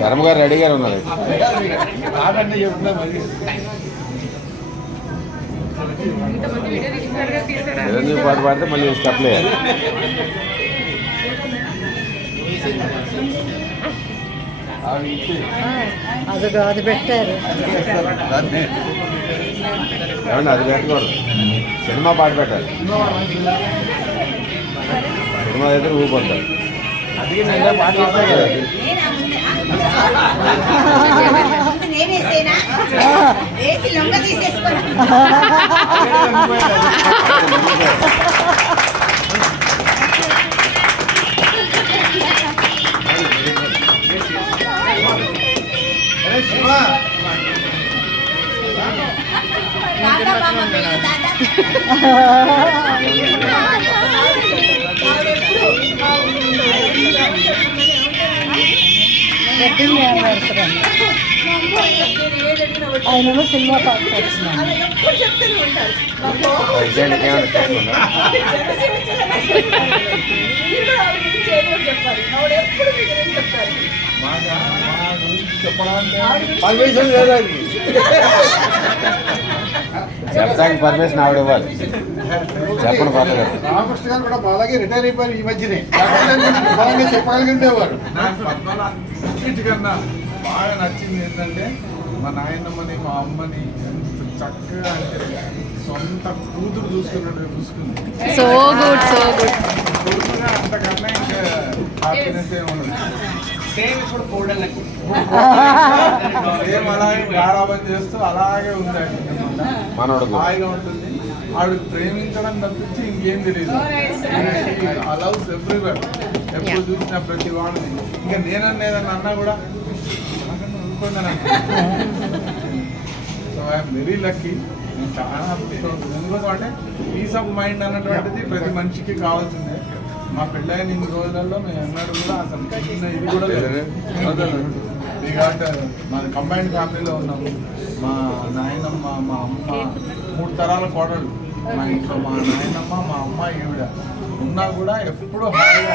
శర్మ గారు రెడీ గారు ఉన్నారు. చిరంజీవి పాట పాడితే మళ్ళీ స్టెప్లే. అది పెట్టారు. ఏమండి అది పెట్టకూడదు, సినిమా పాట పెట్టాలి. సినిమా దగ్గర ఊపిపోతారు. పాట కదా ఆయన సినిమా పాట చెప్పడానికి పర్మిషన్ ఆవిడ ఇవ్వాలి. చెప్పండి పర్లేదు. రామకృష్ణ గారు కూడా అలాగే రిటైర్ అయిపోయారు ఈ మధ్యనే. బలంగా చెప్పగలిగిండేవారు. కన్నా బాగా నచ్చింది ఏంటంటే మా నాయనమ్మని మా అమ్మని ఎంత చక్కగా అంటే సొంత కూతురు చూసుకున్నట్టు చూసుకుంది. So good so good. కూతురుగా అంతకన్నా ఇంకా హ్యాపీనెస్ ఏమి ఉండదు. సేమ్ అలాగే గారాబం చేస్తూ అలాగే ఉంది. హాయిగా ఉంటుంది. ఆవిడ ప్రేమించడం తప్పించి ఇంకేం తెలియదు. Allows everywhere. ఎప్పుడు చూసిన ప్రతి వాళ్ళని ఇంకా నేనన్నా అన్నా కూడా సో ఐఎమ్ వెరీ లక్కీ. చాలా ఎందుకోసం అంటే పీస్ ఆఫ్ మైండ్ అన్నటువంటిది ప్రతి మనిషికి కావాల్సిందే. మా పెళ్ళైన ఇన్ని రోజులలో మేము ఎన్నడూ కూడా అసలు చిన్న ఇది కూడా లేదు. కాబట్టి మాది కంబైన్డ్ ఫ్యామిలీలో ఉన్నాము. మా నాయనమ్మ మా అమ్మ 3 తరాల కోడళ్ళు మా ఇంట్లో. మా నాయనమ్మ మా అమ్మ ఈవిడ ఉన్నా కూడా ఎప్పుడు హాయిగా